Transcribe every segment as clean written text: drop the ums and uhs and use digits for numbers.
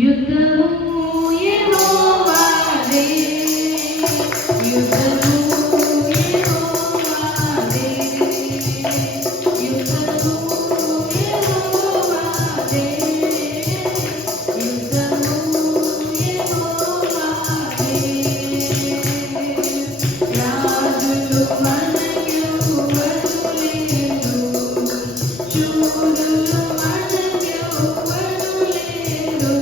యుద్ధము యెహోవాదే, యుద్ధము యెహోవాదే, యుద్ధము యెహోవాదే, యుద్ధము యెహోవాదే. రాజులు మనకెవ్వరు లేరు, శూరులు మనకెవ్వరు లేరు,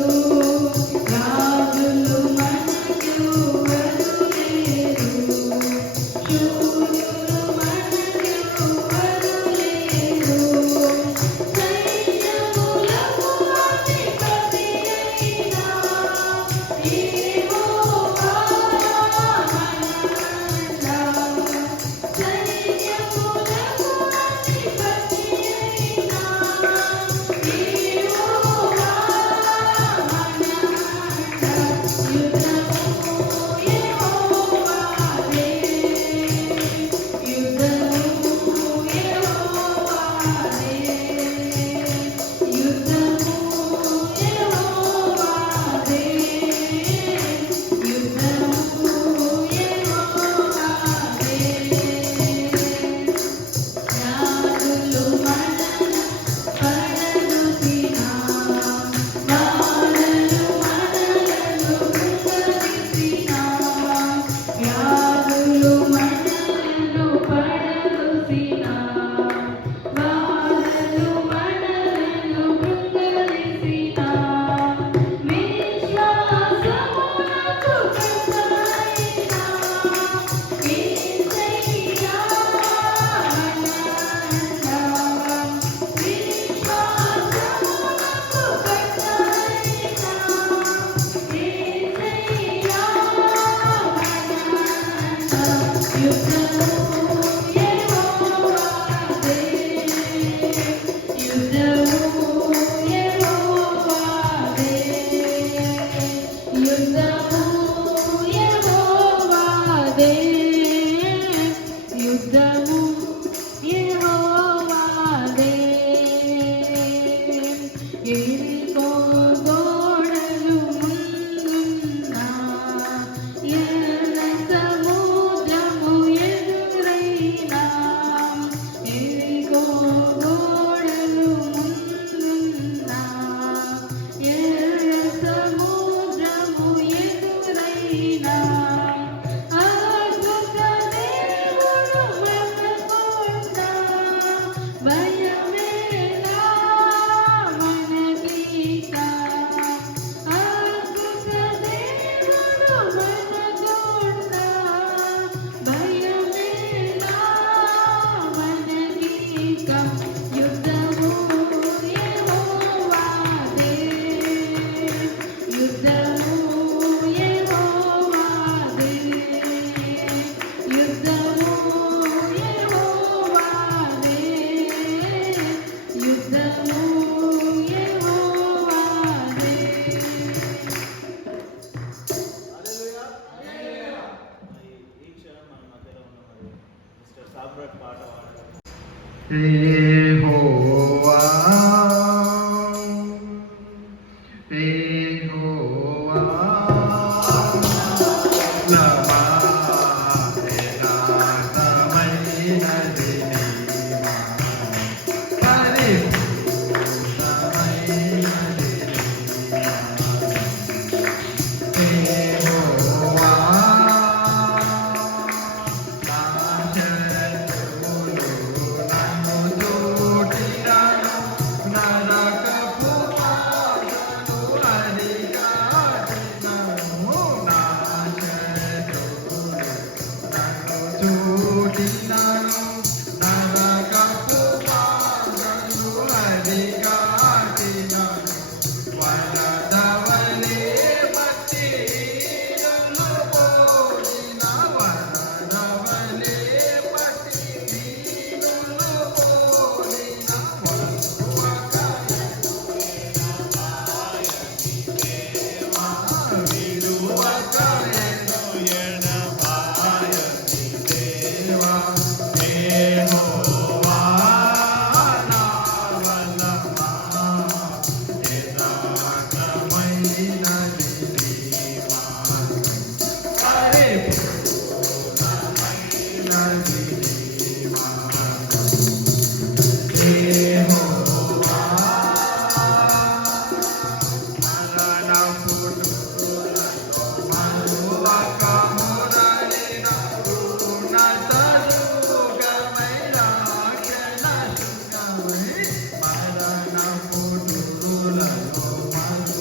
రాజులు మనకెవ్వరు లేరు, శూరులు మనకెవ్వరు లేరు. సైన్యములకు అధిపతి అయిన యెహోవా మనంతా, సైన్యములకు అధిపతి అయిన యెహోవా మనంతా. యుద్ధము యెహోవాదే, యుద్ధము యెహోవాదే, యుద్ధము యెహోవాదే, యుద్ధము యెహోవాదే. రాజులు మనలను పడగొట్టినా, వానలు మనలను కృంగదీసినా, రాజులు మనలను పడగొట్టినా, వానలు మనలను కృంగదీసినా, విశ్వాసమునకు కర్తయైన యేసయ్యా మనంతా, విశ్వాసమునకు కర్తయైన యేసయ్యా మనంతా. యుద్ధము యెహోవాదే, యుద్ధము యెహోవాదే, యుద్ధము యెహోవాదే, యుద్ధము యెహోవాదే. ఎరికో గోడలు ముందున్నా, ఎర్ర సముద్రము ఎదురైనా, ఎరికో గోడలు ముందున్నా, ఎర్ర సముద్రము ఎదురైనా, అద్భుత దేవుడు మనకున్నా, భయమేలా మనకిక, అద్భుత దేవుడు మనకున్నా, భయమేలా మనకిక. యుద్ధము యెహోవాదే, యుద్ధము యెహోవాదే, యుద్ధము యెహోవాదే, యుద్ధము యెహోవాదే. ఈ క్షణం మన మధ్యలో ఉన్న మిస్టర్ సాబ్రట్ పాట పాడారు. యెహోవా యెహోవా నమః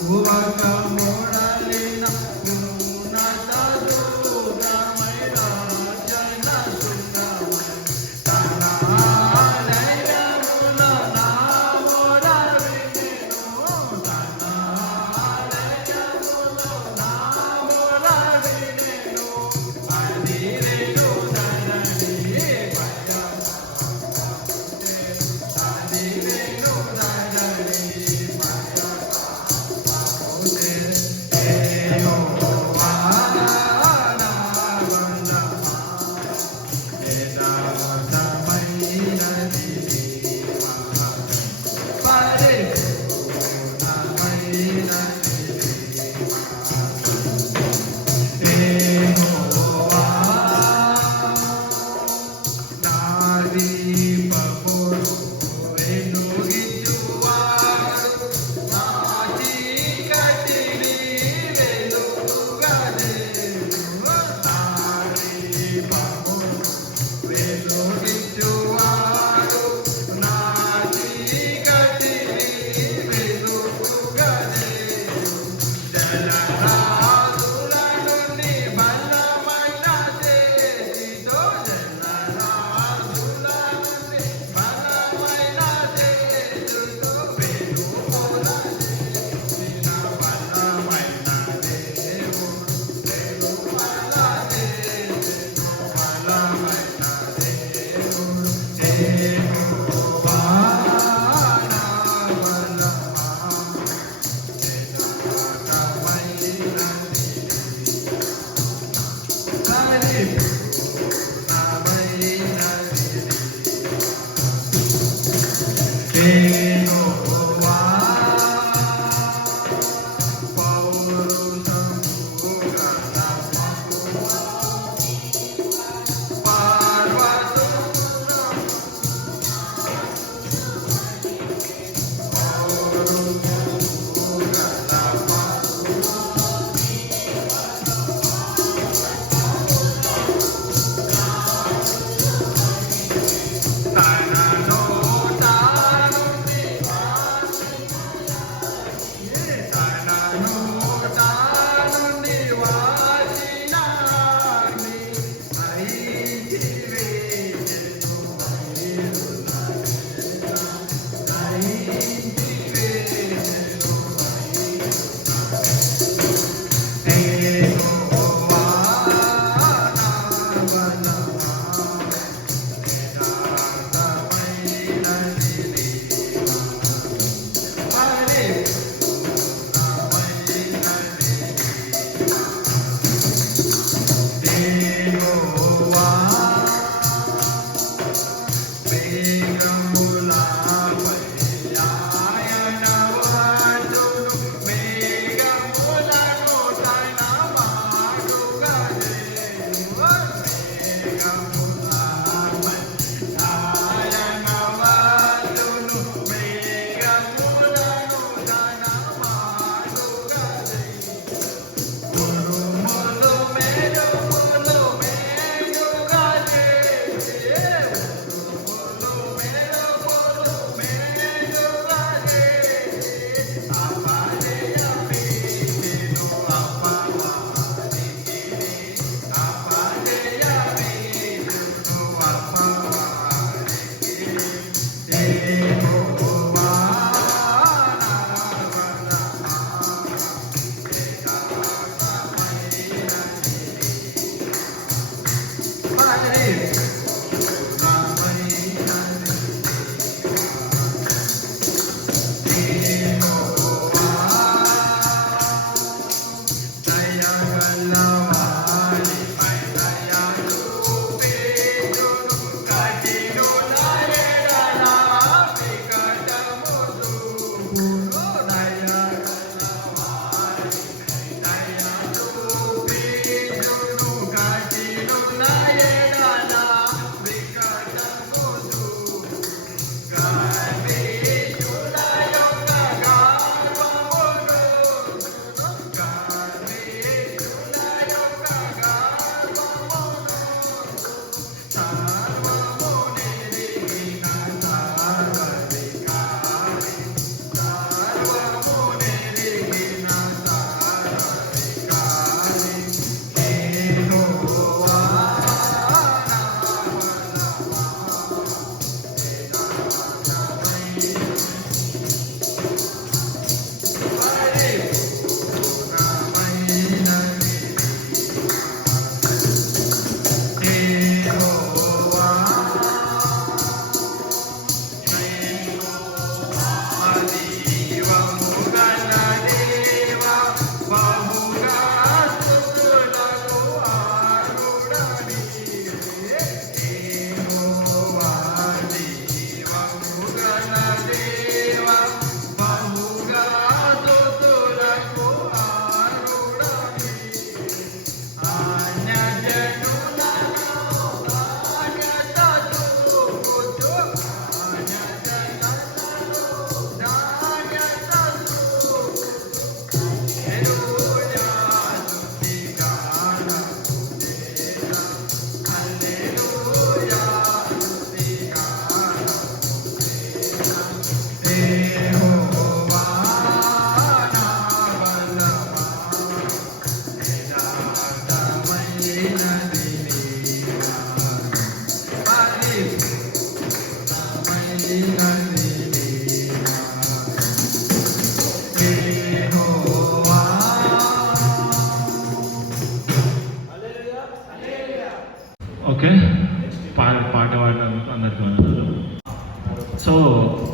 యువక మూడలిన ఉన్నత దూరమైన జన సుఖమై తన ఆలయములో నా మొర వినెను తన ఆలయములో నా మొర వినెను అదిరేను ధరణి అదిరేను ధరణి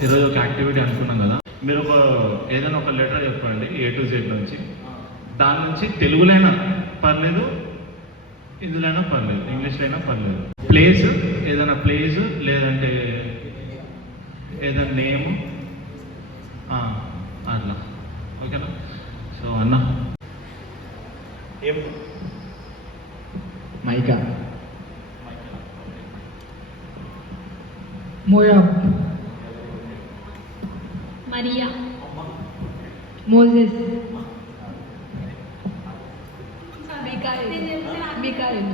ఈరోజు ఒక యాక్టివిటీ అనుకున్నాం కదా, మీరు ఏదైనా ఒక లెటర్ చెప్పండి A to Z నుంచి. దాని నుంచి తెలుగులో అయినా పర్లేదు, ఇందులో అయినా పర్లేదు, ఇంగ్లీష్లో అయినా పర్లేదు. ప్లేస్, ఏదైనా ప్లేస్ లేదంటే ఏదైనా నేమ్, అట్లా ఓకేనా? సో అన్న ఏం మైకా, మోయాబ్, మరియా, అమ్మ మోజెస్, ఆ, మికాయల్,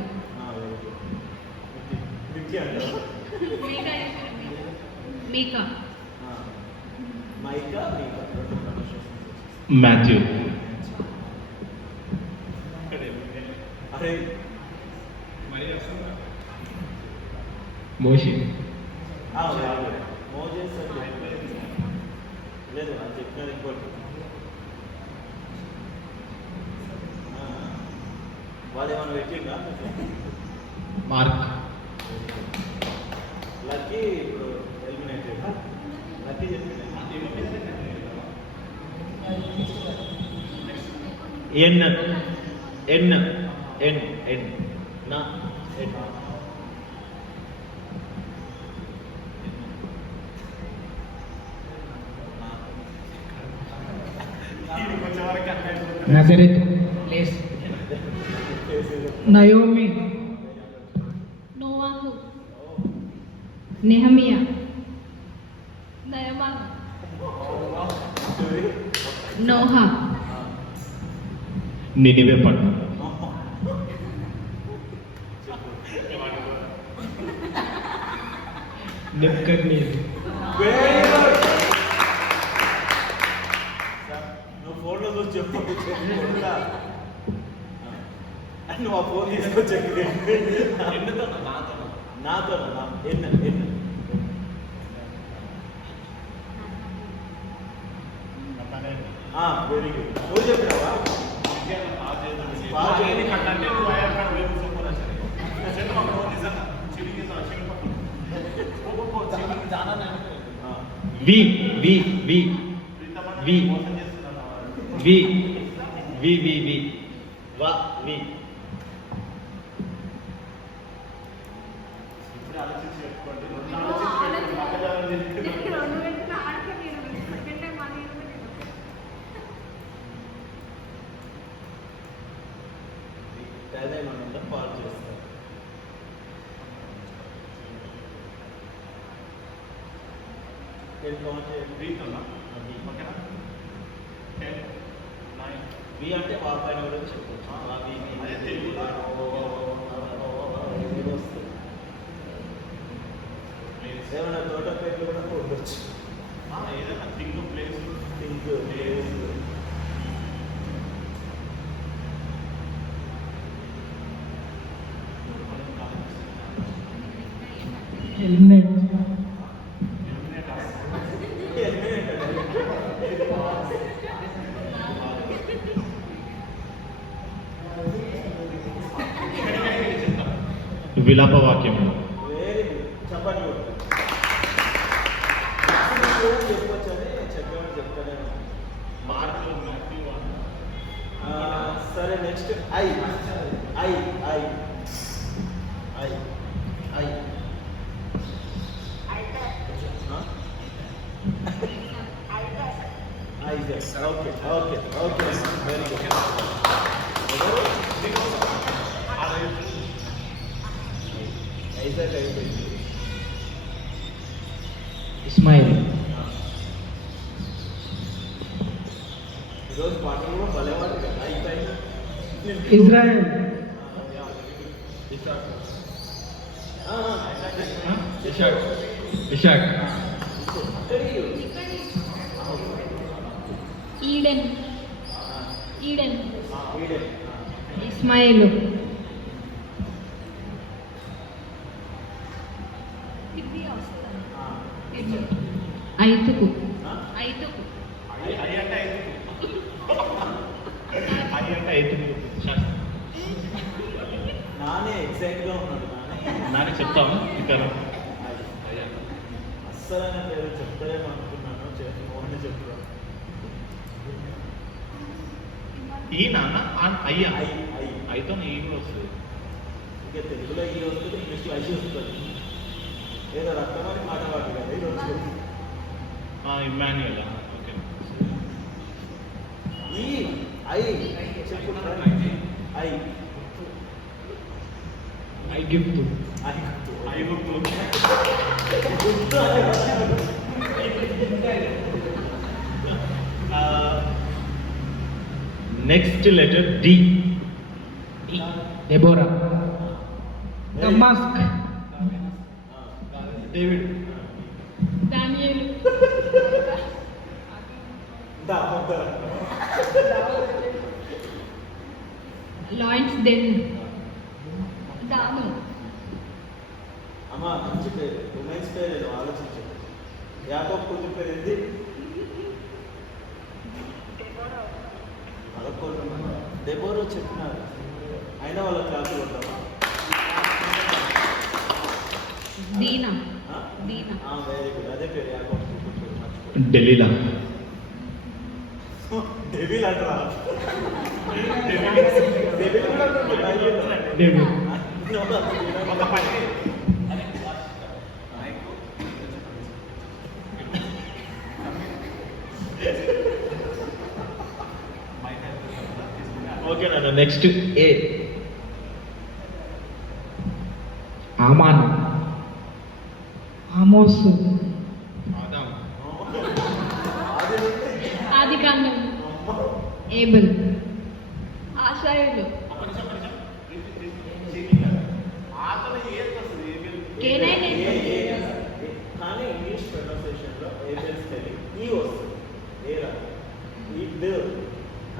మిక్కీ అంటారా? మీకా, ఆ, మైకా మీకా రెండు pronunciations. మాథ్యూ, అరే మోషి, మోజెస్ లేదు అని చెప్పినారు ఇంకోటి. వాళ్ళు ఏమైనా పెట్టిందా? మార్క్, లక్కీ ఇప్పుడు ఎలిమినేటెడ్. లక్కీ ఎన్ ఎన్ ఎన్ ఎన్ నా ఎన్ నజరెత్, ప్లేస్, నయోమి, నోవాహు, నెహమియా, నయమాన్, నోహా, నినివే పట్టణం, నెబ్కద్నెజర్. Very good. నువ్వు ఫోన్లో చూసి చెప్పు. నువ్వు ఆ ఫోన్ తీసుకొచ్చి నాతో ఎన్న ఎన్న వెరీ గుడ్. నువ్వు చెప్పినావా? వి వి వి వి వి వి వి వి వా వి అదే మనం కాల్ చేస్తాం. వి అంటే వా పైన కూడా చెప్పచ్చు. ఏమైనా తోట పేర్లు కూడా ఉండొచ్చు. ఏదైనా థింక్ ప్లేస్ హెల్మెట్, విలాప వాక్యం. Very good. చెప్పండి చెప్పొచ్చని చెప్పేవాడు చెప్తానే సరే next I I I I I okay okay okay very good. Isaac అయిపోయింది. ఇస్మాయిల్, ఈరోజు పాటలు కూడా భలేవాడు కదా. అయిపోయింది. Israel, Isaac, Isaac, Eden, Eden, Eden, Ishmael, ఐతుకు, ఐతుకు, నానే ఎగ్జాక్ట్గా ఉన్నాడు. నానే నానే చెప్తాము ఇక్కడ అస్సలైన పేరు చెప్తారే మనం. చెప్పు. ఈ నాన్న అయ్యా ఐ ఐ అయితే ఈ కూడా వస్తుంది. ఇంకా తెలుగులో ఈ వస్తుంది, ఇంగ్లీష్లో ఐ వస్తుంది. ఏదో రక్తమని మాట వాడు కదా ఇది వస్తుంది. ఇమాన్యుయల్. ఓకే. ఈ ఐ చెప్పు. I I gift. I I గుర్తు. గుర్తు అని రాశాడు. Next letter D. Deborah. Damask. David. Daniel. The lion's den. Dan. అమ్మ మంచి పేరు, ఉమెన్స్ పేరు నేను ఆలోచించాను. యాకోబ్ కూతురు పేరు ఏంటి? డెబోరో చెప్పినారు, అయినా వాళ్ళ క్లాసులు ఉంటామా? దీనా. దీనా. వెరీ గుడ్, అదే పేరు యాకోబ్ కూతురు పేరు మర్చిపోయాను. డెలీలా. డెవిల్ అంటారా? డెవిల్ కూడా ఉంటుంది. డేవిడ్. ఓకే నాన్న. నెక్స్ట్ ఏ. ఆమాన్. ఆమోస్. ఆదికాండం. ఏబుల్. ఆశాయుడు. కేనైన్. కానీ ఇంగ్లీష్ ప్రొనౌన్సియేషన్లో ఏబెల్ స్పెల్లింగ్ ఈ వస్తుంది, ఏ రాదు. ఈ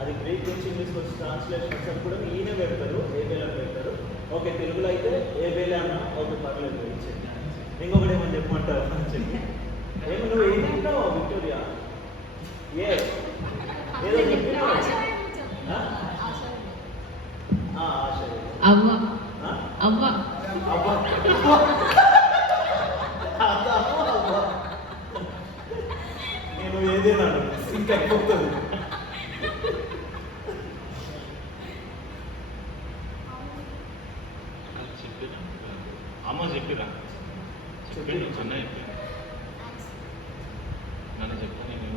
అది గ్రీక్ నుంచి ఇంగ్లీష్ వచ్చి ట్రాన్స్లేషన్ వచ్చాక కూడా ఈయన పెడతారు, ఏబెల్ అని పెడతారు. ఓకే, తెలుగులో అయితే ఏబెల్ అన్న ఓకే పర్లేదు. ఇంకొకటి ఏమని చెప్పమంటారు అని చెప్పి. ఏమో నువ్వు ఏం తింటావు విక్టోరియా? ఏదో చెప్పినావు. ఆశ. అవ్వ. అవ్వ. అబ్బా నేను ఏదేనాడు ఇంకా అయిపోతుంది. అమ్మ చెప్పిరా. చెప్పిండు చిన్న చెప్పి నన్ను చెప్పు. నేను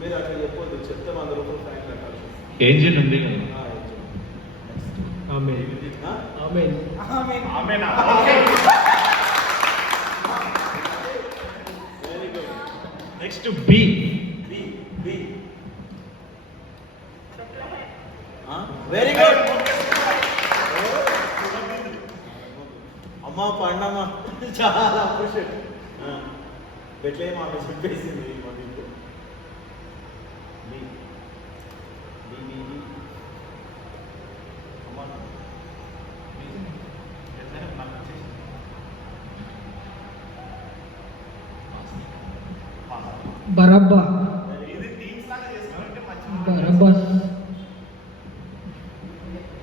మీరు అట్లా చెప్పొద్దు, చెప్తే 100 రూపాయలు ఫైన్ కట్టాలి. ఏంజిల్ ఉంది కదా. ఆమేన్. ఆమేన్. ఆమేనా? Very good. Next B. B B very good. అమ్మ పండమ్మ చాలా అప్రిషియేట్. బెట్లే మాట చెప్పేసింది మా మీకు. బి బి బి బి అమ్మ బరబ్బా. ఇది టీమ్స్ లాగా చేస్తారంటే బరబ్బస్.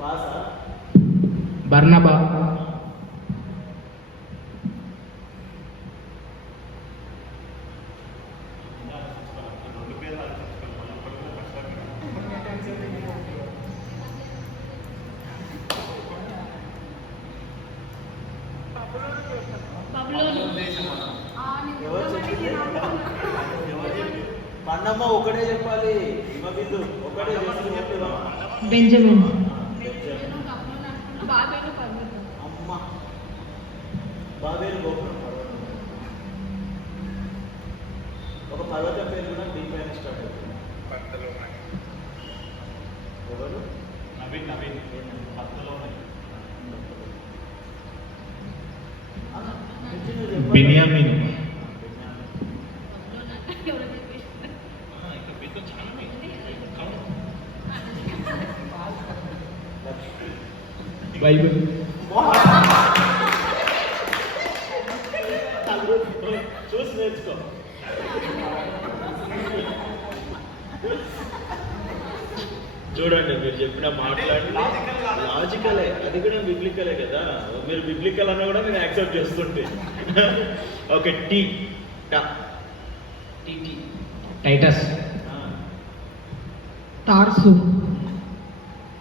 పాసా. బర్నబా. బబులోను. ఎవరు చెప్పింది? పండమ్మ ఒకటే చెప్పాలి. హిమబిందు ఒకటే చేసి చెప్తున్నా. బెంజమిన్. అమ్మ బాబేలు గోపురం పర్వతం. ఒక పర్వతం పేరు కూడా దీని పైన స్టార్ట్ అవుతుంది. ఎవరు? నవీన్. నవీన్ పక్కలో బినియామిన్. బైబిల్. చూసి నేర్చుకో. చూడండి, మీరు చెప్పిన మాట్లాడి లాజికలే, అది కూడా బిబ్లికలే కదా. మీరు బిబ్లికల్ అన్నా కూడా నేను యాక్సెప్ట్ చేస్తుంటే. Okay, tea. టైటస్ ఆ, టార్సు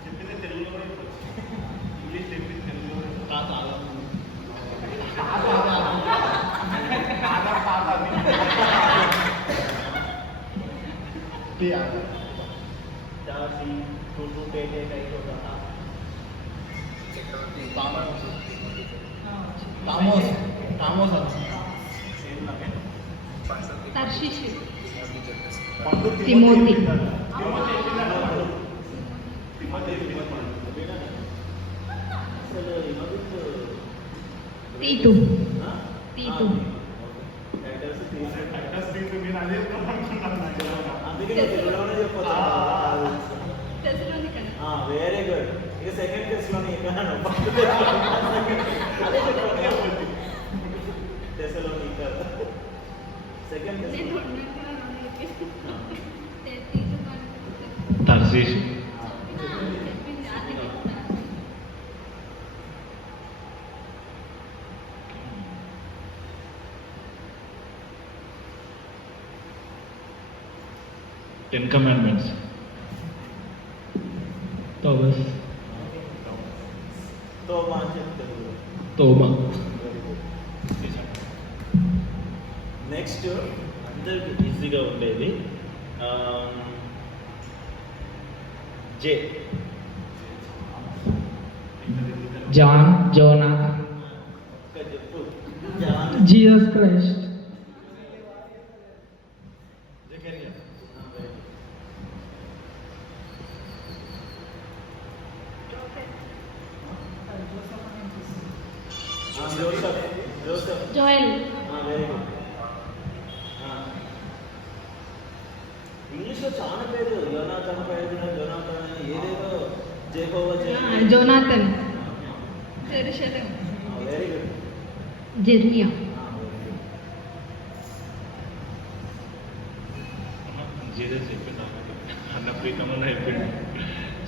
చెప్పింది తెలుగులో ఇంగ్లీష్ చెప్పింది తెలుగులో चासी टूटू टेटे कई होता था టామోస్ తర్షిష్ పండు తిమోతి. అసలు తీతు తీతు అందుకే తెలుగులోనే చెప్పొచ్చు వెరీ గుడ్ ఇక సెకండ్ టెస్ట్ లోనే ఎక్కడాను సెకండ్ తర్శీష్ టెన్ కమాండ్మెంట్స్ థోమస్ తో బాగా చెప్తారు తోమా నెక్స్ట్ అందరికి ఈజీగా ఉండేది జే జాన్ జోనా ఒక్క చెప్పు Jesus Christ Joseph Joseph Joel very good ఇంగ్లీష్లో చాలా పేరు యోనాథన్ పేరు జోనాథన్ ఏదేదో Jehovah Jonathan Jerusalem very good Jeremiah Jesus చెప్పిండు అన్న ప్రీతమన్న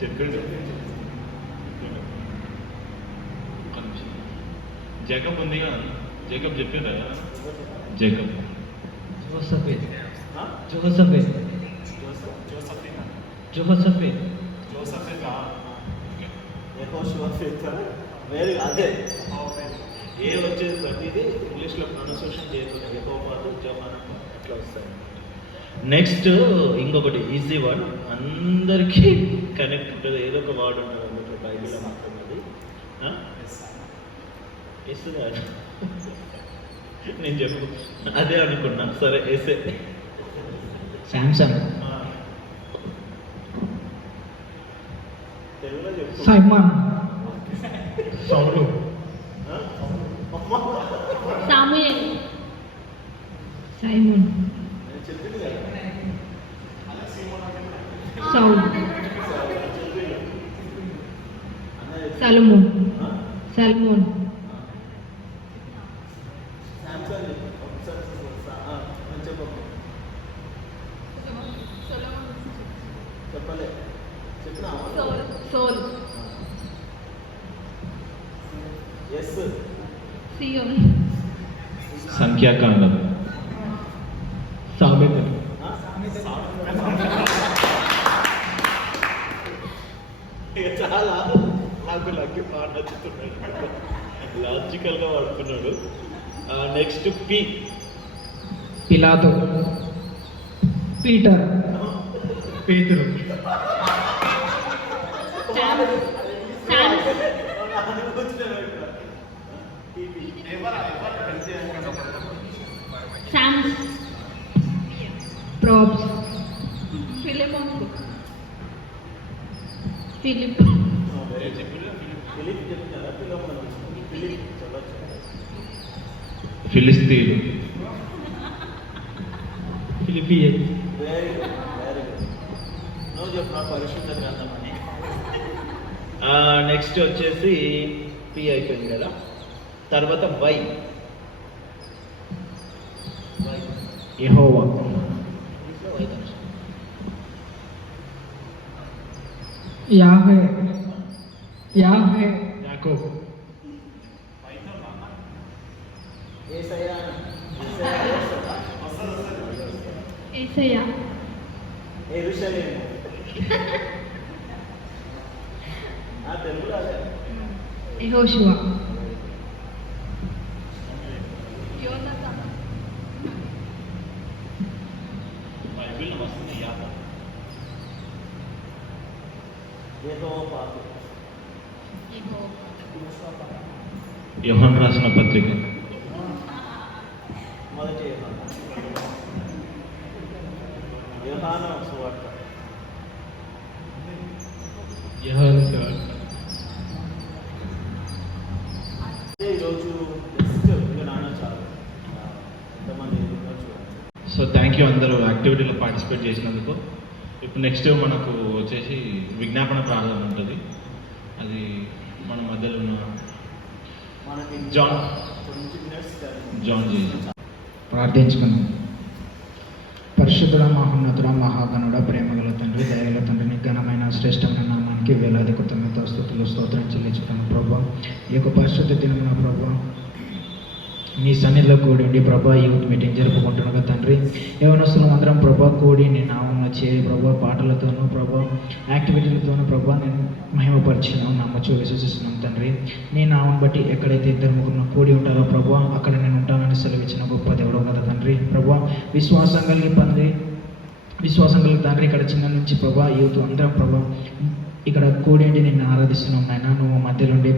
చెప్పిండు ఒక్క నిమిషం జేకబ్ ఉంది కదా జేకబ్ చెప్పిందా జేకబ్ జోసఫే ఆ? జోసఫే జోసఫే యెహోషువ వెరీ అదే ఏ వచ్చేది ప్రతిదీ ఇంగ్లీష్లో ప్రొనౌన్సియేషన్ చేయకుండా యెహోవాలు జోహానం అట్లా వస్తాయి నెక్స్ట్ ఇంకొకటి ఈజీ వర్డ్ అందరికీ కనెక్ట్ ఉంటుంది ఏదో ఒక వర్డ్ ఉంటుంది అందులో బైబిల్లో మాత్రం అది ఎస్గా నేను చెప్పు అదే అనుకున్నా సరే ఎసే శాంసంగ్ తెలుగులో చెప్పు సైమన్ సౌలు ఆ? అమ్మా. సాముయేల్ సైమన్ నేను చెప్పింది కదా సౌల్ చెప్పింది అన్నయ్య సలోమోన్ ఆ? సల్మోన్ శాంసంగ్ చెప్పు. ఒకసారి నేను చెప్పు చెప్పలే చెప్పినా సోల్ ఎస్ సియోన్ సంఖ్యాకాండం సామెతలు ఇక చాలా నాకు లక్కి పాట నచ్చుతున్నాడు లాజికల్గా వాడుతున్నాడు నెక్స్ట్ పి పిలాతో పీటర్ పేతురు శామ్స్ ప్రాబ్స్ ఫిలిమోన్ ఫిలిప్ ఫిలిప్ చెప్తున్నారా ఫిలిప్ చెప్పచ్చు Philistine ఫిలిపియన్ very good very good నువ్వు చెప్పు నా పరిశుద్ధ గ్రంథం అని నెక్స్ట్ వచ్చేసి పి అయిపోయింది కదా తర్వాత వై యెహోవా యాహే యాహే యాకోబ్ ఏసయ్యా యెషయా ఎరుషలేము. తెలుగులో అదే. యెహోషువ యోనాతాన్ యెహోవాపాతు. యోహాను రాసిన పత్రిక మొదటి యోహాను సువార్త. యోహాను సువార్త. ఈరోజు జస్ట్ ఇంకా నాన్న చాలు. ఎంతమంది ఉన్నారు చూడండి. సో థ్యాంక్ యూ అందరూ యాక్టివిటీలో పార్టిసిపేట్ చేసినందుకు. ఇప్పుడు నెక్స్ట్ మనకు వచ్చేసి విజ్ఞాపన ప్రార్థన ఉంటుంది. అది మన మధ్యలో ఉన్న మనకి జాన్. 20 minutes జాన్ చేసి ప్రార్థించుకుందాం. పరిశుద్ధుడ, మహోన్నతుడ, మహాగణుడ, ప్రేమగల తండ్రి, దయగల తండ్రి, నీ ఘనమైన శ్రేష్టమైన నామానికి వేలాది కృతజ్ఞత స్తుతులు స్తోత్రం చెల్లించుకున్నాను ప్రభా. ఈ యొక్క పరిశుద్ధ దినమున ప్రభా నీ సన్నిధిలో కూడి ఉండి ప్రభా యూత్ మీటింగ్ జరుపుకుంటున్నాగా తండ్రి, యవనస్తులం అందరం ప్రభా కూడి నీ నామంలో చేరి ప్రభా పాటలతోనూ ప్రభా యాక్టివిటీలతోనూ ప్రభా నేను మహిమపరిచినాను నమ్మచ్చు విశ్వసిస్తున్నాను తండ్రి. నీ నామం బట్టి ఎక్కడైతే ఇద్దరు ముగ్గురు కూడి ఉంటారో ప్రభా అక్కడ నేను ఉంటానని సెలవిచ్చిన గొప్ప దేవుడు కదా తండ్రి. ప్రభా విశ్వాసం కలిగి తండ్రి ఇక్కడ చిన్న నుంచి ప్రభా యూత్ అందరం ప్రభా ఇక్కడ కూడేంటి నిన్ను ఆరాధిస్తున్నాం నాయన. నువ్వు మధ్యలో ఉండి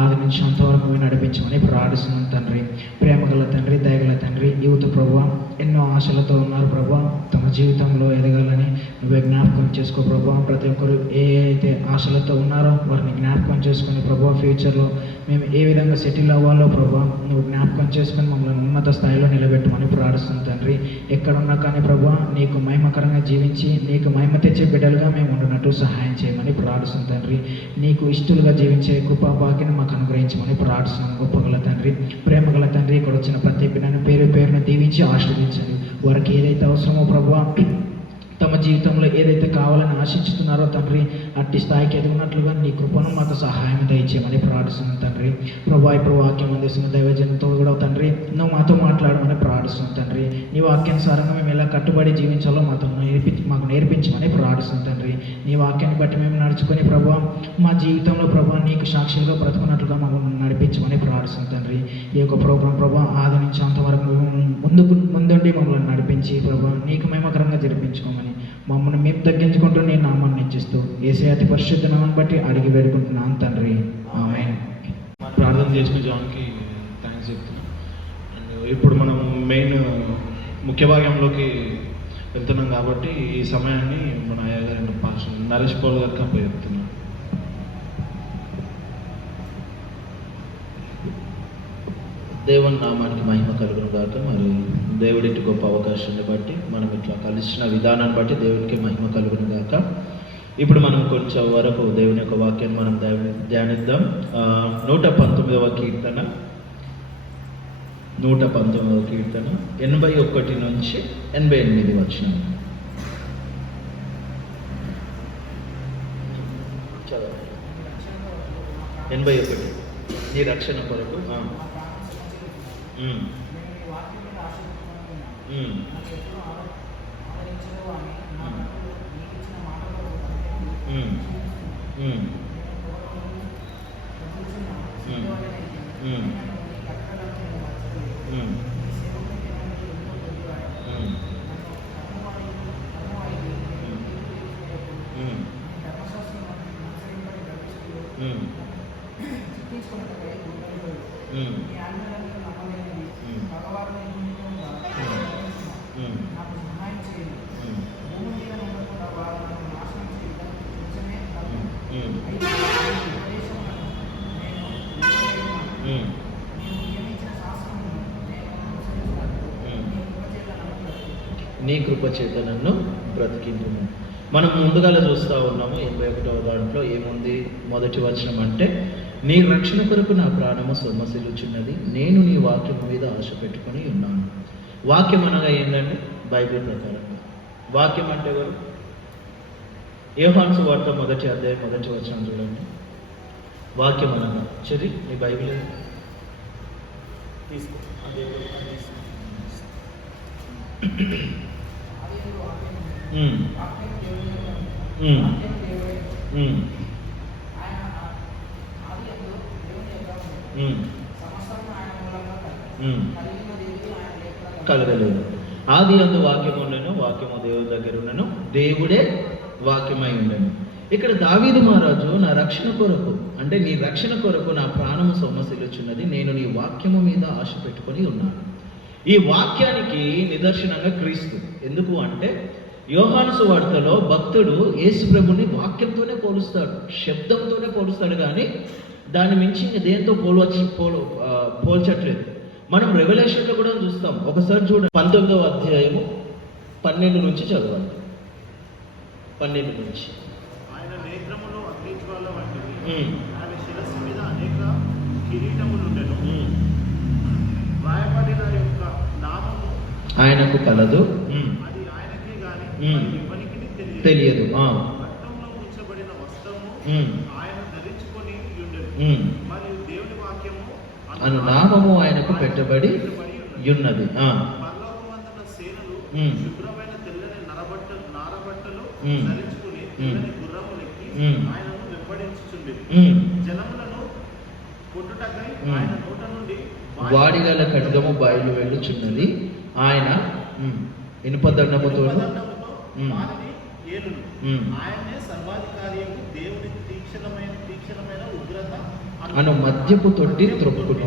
ఆది నుంచి అంతవరకు నడిపించమని ప్రార్థిస్తున్నాం తండ్రి. ప్రేమగల తండ్రి, దయగల తండ్రి, యువత ప్రభా ఎన్నో ఆశలతో ఉన్నారు ప్రభా. తమ జీవితంలో ఎదగాలని నువ్వే జ్ఞాపకం చేసుకో ప్రభా. ప్రతి ఒక్కరు ఏ అయితే ఆశలతో ఉన్నారో వారిని జ్ఞాపకం చేసుకుని ప్రభా ఫ్యూచర్లో మేము ఏ విధంగా సెటిల్ అవ్వాలో ప్రభా నువ్వు జ్ఞాపకం చేసుకొని మమ్మల్ని ఉన్నత స్థాయిలో నిలబెట్టమని ప్రార్థిస్తున్నాం తండ్రి. ఎక్కడున్నా కానీ ప్రభా నీకు మహిమకరంగా జీవించి నీకు మహిమ తెచ్చే బిడ్డలుగా మేము ఉండినట్టు సహాయం చేయమని ప్రార్థిస్తున్నాం తండ్రి. నీకు ఇష్టలుగా జీవించే కృపా భాగ్యాన్ని మాకు అనుగ్రహించమని ప్రార్థిస్తున్నాం గొప్పగల తండ్రి. ప్రేమగల తండ్రి, ఇక్కడ వచ్చిన ప్రతి బిడ్డను పేరు పేరును దీవించి ఆశీర్వదించండి. వారికి ఏదైతే అవసరమో ప్రభా తమ జీవితంలో ఏదైతే కావాలని ఆశించుతున్నారో తండ్రి అట్టి స్థాయికి ఎదుగునట్లుగా నీ కృపను మాకు సహాయం దయచేయమని ప్రార్థిస్తున్నాం తండ్రి. ప్రభా ఇప్పుడు వాక్యం అందిస్తున్న దైవజనంతో కూడా తండ్రి నువ్వు మాతో మాట్లాడమని ప్రార్థిస్తున్నాం తండ్రి. నీ వాక్యానుసారంగా మేము ఎలా కట్టుబడి జీవించాలో మాకు నేర్పించమని ప్రార్థిస్తున్నాం తండ్రి. నీ వాక్యాన్ని బట్టి మేము నడుచుకొని ప్రభా మా జీవితంలో ప్రభా నీకు సాక్షిగా బ్రతుకున్నట్లుగా మమ్మల్ని నడిపించమని ప్రార్థిస్తున్నాం తండ్రి. ఈ యొక్క ప్రోగ్రాం ప్రభా ఆది నుంచి అంతవరకు ముందుండి మమ్మల్ని నడిపించి ప్రభా నీకు మహిమకరంగా జరిపించుకోమని మమ్మల్ని మేము తగ్గించుకుంటూ నీ నామాన్ని ఇచ్చిస్తూ యేసయ్య అతి పరిశుద్ధ నామాన్ని బట్టి అడిగి వేడుకుంటున్నాను తండ్రి. ఆమేన్. ప్రార్థన చేసిన జాన్కి థ్యాంక్స్ చెప్తున్నాం. అండ్ ఇప్పుడు మనం మెయిన్ ముఖ్య భాగంలోకి వెళ్తున్నాం కాబట్టి ఈ సమయాన్ని మన అయ్యగారి పాస్టర్ నరేష్ పౌల్ గారికి అప్పచెప్తున్నాం. దేవుని నామానికి మహిమ కలుగును గాక. మరి దేవుడికి గొప్ప అవకాశాన్ని బట్టి మనం ఇట్లా కలిసిన విధానాన్ని బట్టి దేవునికి మహిమ కలుగును గాక. ఇప్పుడు మనం కొంచెం వరకు దేవుని యొక్క వాక్యాన్ని మనం ధ్యానిద్దాం. 119వ కీర్తన 81 నుంచి 88 వచనం చదవండి. 81 నీ రక్షణ కొరకు. నీ కృప చేత నన్ను బ్రతికించుము. మనం ముందుగా చూస్తూ ఉన్నాము 81వ దాంట్లో ఏముంది? మొదటి వచనం అంటే నీ రక్షణ కొరకు నా ప్రాణము సొమ్మసిల్లుచున్నది, నేను నీ వాక్యం మీద ఆశ పెట్టుకొని ఉన్నాను. వాక్యం అనగా ఏంటంటే బైబిల్ ప్రకారంగా వాక్యం అంటే ఎవరు? యోహాను సువార్త 1వ అధ్యాయం 1వ వచనం చూడండి. వాక్యం అనగా చెరి నీ బైబిల్ తీసుకో. ఉమ్. ఉమ్. ఉమ్. ఉమ్. ఉమ్. కలగలేదు. ఆది అందు వాక్యము ఉండెను, వాక్యము దేవుడి దగ్గర ఉండెను, దేవుడే వాక్యమై ఉండెను. ఇక్కడ దావీదు మహారాజు నా రక్షణ కొరకు, అంటే నీ రక్షణ కొరకు నా ప్రాణము సొమ్మసిల్లుచున్నది, నేను నీ వాక్యము మీద ఆశ పెట్టుకొని ఉన్నాను. ఈ వాక్యానికి నిదర్శనంగా క్రీస్తు. ఎందుకు అంటే యోహాను సువార్తలో భక్తుడు యేసు ప్రభుని వాక్యంతోనే పోలుస్తాడు, శబ్దంతోనే పోలుస్తాడు, కానీ దాన్ని మించి దేంతో పోల్చట్లేదు. మనం రెవల్యూషన్లో కూడా చూస్తాం. ఒకసారి చూడండి, 19వ అధ్యాయము 12 నుంచి చదవండి. 12 నుంచి. ఆయన నేత్రములు అగ్నిజ్వాల వంటివి, ఉమ్. ఆయన శిరస్సు మీద అనేక కిరీటములుండెను, వ్రాయబడిన యొక్క నామము ఆయనకు కలదు, అది ఆయనకే గాని ఉమ్. ఇవ్వనికి తెలియదు. రక్తంలో ఉంచబడిన వస్త్రము ఆయన ధరించుకొని ఉండెను, మరియు దేవుని వాక్యము అను నామము ఆయనకు పెట్టబడి ఉన్నది. పరలోకమందున్న సేనలు శుభ్రమైన తెల్లని నారబట్టలు ధరించుకుని తెల్లని గుర్రములెక్కి ఆయనను వెంబడించుచుండెను. జనములను కొట్టుటకై ఆయన నోట నుండి వాడిగల ఖడ్గము బయలు వెళ్ళుచున్నది, ఆయన ఇనుపదండముతో వారిని ఏలును. ఆయనే సర్వాధికారి, దేవుని తీక్షణమైన ఉగ్రత అను మద్యపు తొట్టి త్రొప్పుకును.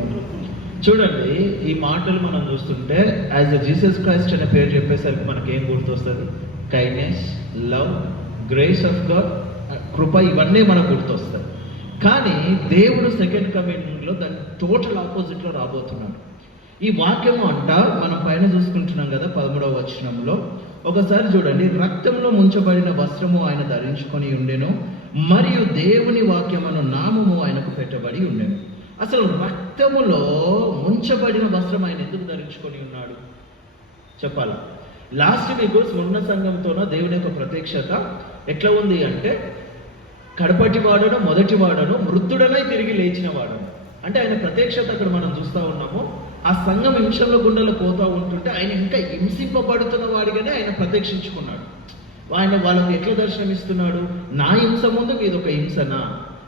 చూడండి, ఈ మాటలు మనం చూస్తుంటే యాజ్ ఎ జీసస్ క్రైస్ట్ అనే పేరు చెప్పేసరికి మనకేం గుర్తొస్తుంది? Kindness, love, grace of God, కృప, ఇవన్నీ మనకు గుర్తొస్తాయి. కానీ దేవుడు సెకండ్ కమింగ్లో దాని టోటల్ ఆపోజిట్లో రాబోతున్నాడు. ఈ వాక్యము అంట మనం పైన చూసుకుంటున్నాం కదా 13వ వచనంలో. ఒకసారి చూడండి, రక్తంలో ముంచబడిన వస్త్రము ఆయన ధరించుకొని ఉండెను, మరియు దేవుని వాక్యమను నామము ఆయనకు పెట్టబడి ఉండెను. అసలు రక్తములో ముంచబడిన వస్త్రం ఆయన ఎందుకు ధరించుకొని ఉన్నాడు చెప్పాలా? లాస్ట్ వీక్ స్మరణ సంఘంతోన దేవుని యొక్క ప్రత్యక్షత ఎట్లా ఉంది అంటే, కడపటి వాడను, మొదటి వాడను, మృతుడనై తిరిగి లేచిన వాడను. అంటే ఆయన ప్రత్యక్షత అక్కడ మనం చూస్తూ ఉన్నాము. ఆ సంఘం హింసల గుండెలో పోతూ ఉంటుంటే ఆయన ఇంకా హింసింపబడుతున్న వాడిగానే ఆయన ప్రత్యక్షించుకున్నాడు. ఆయన వాళ్ళకి ఎట్లా దర్శనం ఇస్తున్నాడు? నా హింస ముందు మీది ఒక హింసనా?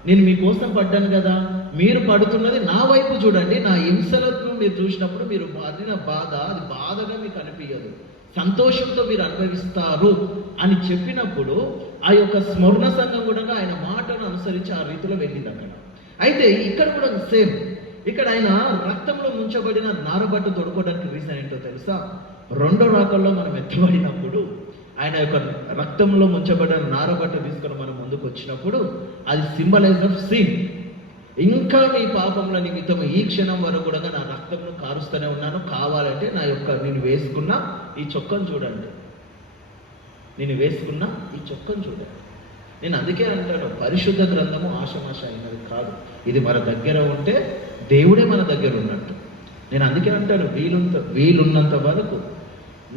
నేను మీకోసం పడ్డాను కదా, మీరు పడుతున్నది నా వైపు చూడండి. నా హింసలను మీరు చూసినప్పుడు మీరు పడిన బాధ అది బాధగా మీకు అనిపించదు, సంతోషంతో మీరు అనుభవిస్తారు అని చెప్పినప్పుడు ఆ యొక్క స్మరణ సంఘం కూడా ఆయన మాటను అనుసరించి ఆ రీతిలో వెళ్ళింది అక్కడ. అయితే ఇక్కడ కూడా సేమ్. ఇక్కడ ఆయన రక్తంలో ముంచబడిన నారబట్టు తొడుకోవడానికి రీజన్ ఏంటో తెలుసా? రెండో రాకల్లో మనం ఎత్తబడినప్పుడు ఆయన యొక్క రక్తంలో ముంచబడిన నారబట్టు తీసుకొని మనం ముందుకు వచ్చినప్పుడు అది సింబలైజ్ ఆఫ్ సిన్. ఇంకా మీ పాపముల నిమిత్తం ఈ క్షణం వరకు కూడా నా రక్తంను కారుస్తూనే ఉన్నాను, కావాలంటే నా యొక్క నేను వేసుకున్న ఈ చొక్కను చూడండి, నేను వేసుకున్న ఈ చొక్కను చూడండి. నేను అందుకే అంటాను, పరిశుద్ధ గ్రంథము ఆషమాష అయినది కాదు, ఇది మన దగ్గర ఉంటే దేవుడే మన దగ్గర ఉన్నట్టు. నేను అందుకే అంటాను, వీలున్నంత వరకు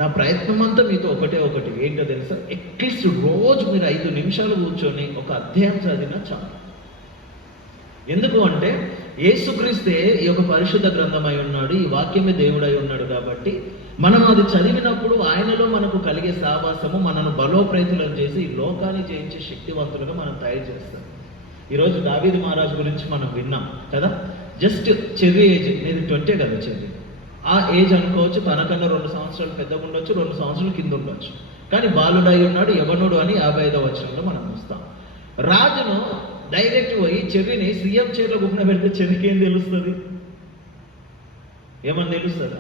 నా ప్రయత్నం అంతా మీతో ఒకటి ఏంటో తెలుసా? అట్లీస్ట్ రోజు మీరు 5 నిమిషాలు కూర్చొని ఒక అధ్యాయం చదివినా చాలు. ఎందుకు అంటే యేసుక్రీస్తే ఈ యొక్క పరిశుద్ధ గ్రంథమై ఉన్నాడు, ఈ వాక్యమే దేవుడై ఉన్నాడు. కాబట్టి మనం అది చదివినప్పుడు ఆయనలో మనకు కలిగే సావాసము మనను బలోప్రయత్నం చేసి ఈ లోకాన్ని జయించే శక్తివంతులుగా మనం తయారు చేస్తాం. ఈరోజు దావీదు మహారాజు గురించి మనం విన్నాం కదా. జస్ట్ చెర్రీ ఏజ్, నేను 20 కదా చెర్రీ, ఆ ఏజ్ అనుకోవచ్చు. తనకన్నా 2 సంవత్సరాలు పెద్దగా ఉండొచ్చు, 2 సంవత్సరాలు కింద ఉండొచ్చు. కానీ బాలుడై ఉన్నాడు, యవనుడు అని 55వ వచనంలో మనం చూస్తాం. రాజును డైరెక్ట్ పోయి చెర్రీని సీఎం చైర్లో గుమ్మ పెడితే చెర్రీకి ఏం తెలుస్తుంది? ఏమని తెలుస్తుందా?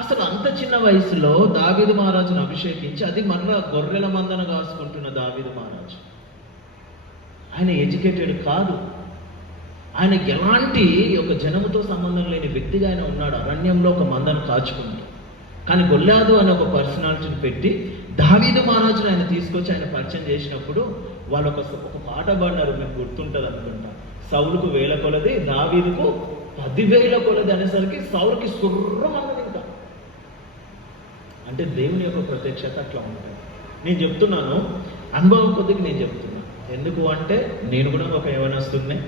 అసలు అంత చిన్న వయసులో దావీదు మహారాజును అభిషేకించి, అది మరలా గొర్రెల మందన కాసుకుంటున్న దావీదు మహారాజు. ఆయన ఎడ్యుకేటెడ్ కాదు, ఆయన ఎలాంటి ఒక జనముతో సంబంధం లేని వ్యక్తిగా ఆయన ఉన్నాడు. అరణ్యంలో ఒక మందను కాచుకుంటూ. కానీ గొల్లాదు అనే ఒక పర్సనాలిటీని పెట్టి దావీదు మహారాజును ఆయన తీసుకొచ్చి ఆయన పరిచయం చేసినప్పుడు వాళ్ళు ఒక పాట పాడినారు, మీకు గుర్తుంటుంది అనుకుంటా. సౌలుకు 1000 కొలది, దావీదుకు 10,000 కొలది అనేసరికి సౌలుకి సుర్రమన్నది. ఇంకా అంటే దేవుని యొక్క ప్రత్యక్షత అట్లా ఉంటుంది. నేను చెప్తున్నాను, అనుభవం కొద్దిగా నేను చెప్తున్నాను. ఎందుకు అంటే నేను కూడా ఒక యవనస్తున్నే.